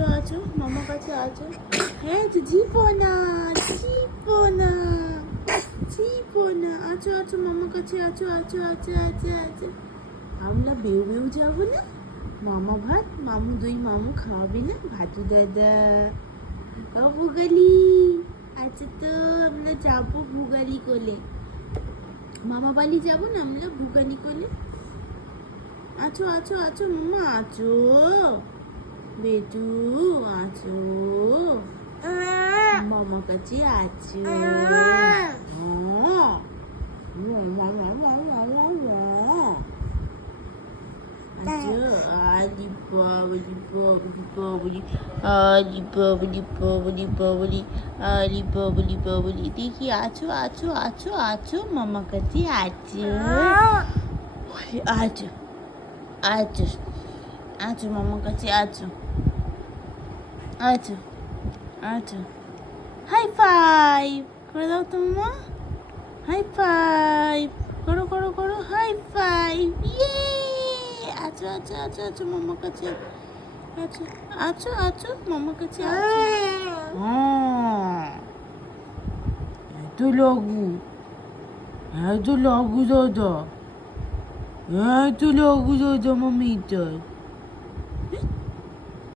আছো আছো মামার কাছে আছো। হ্যাঁ জীবনা জীবনা জীবনা আছো আছো মামার কাছে আছো আছো আছো আছো আছো। আমরা বেউ বেউ যাবো না? মামা ভাত মামু দই মামু খাওয়াবে না? ভাতু দাদা ও বুগালি আচ্ছা তো আমরা যাবো বুগালি কোলে। মামা বাড়ি যাবো না আমরা বুগালি কোলে? আছো আছো আছো মামা আছো বেটু আছো মামার কাছে আছো। আছো আলি বাবলি বাবলি বাবলি আলি বাবলি বাবলি বাবলি আলি বাবলি বাবলি দেখি আছো আছো আছো আছো মামার কাছে আছো আছো আছো আছো মামার কাছে আছো আছো আছো। হাই ফাইভ করে দাও তো মামা। হাই ফাইভ করো করো করো হাই ফাইভ ইয়ে। আছো আছো আছো আছো মামার কাছে আছো আছো আছো মামার কাছে আছো। এত লাগু এত লাগু দাদা এত লাগু দাদা মামিটার।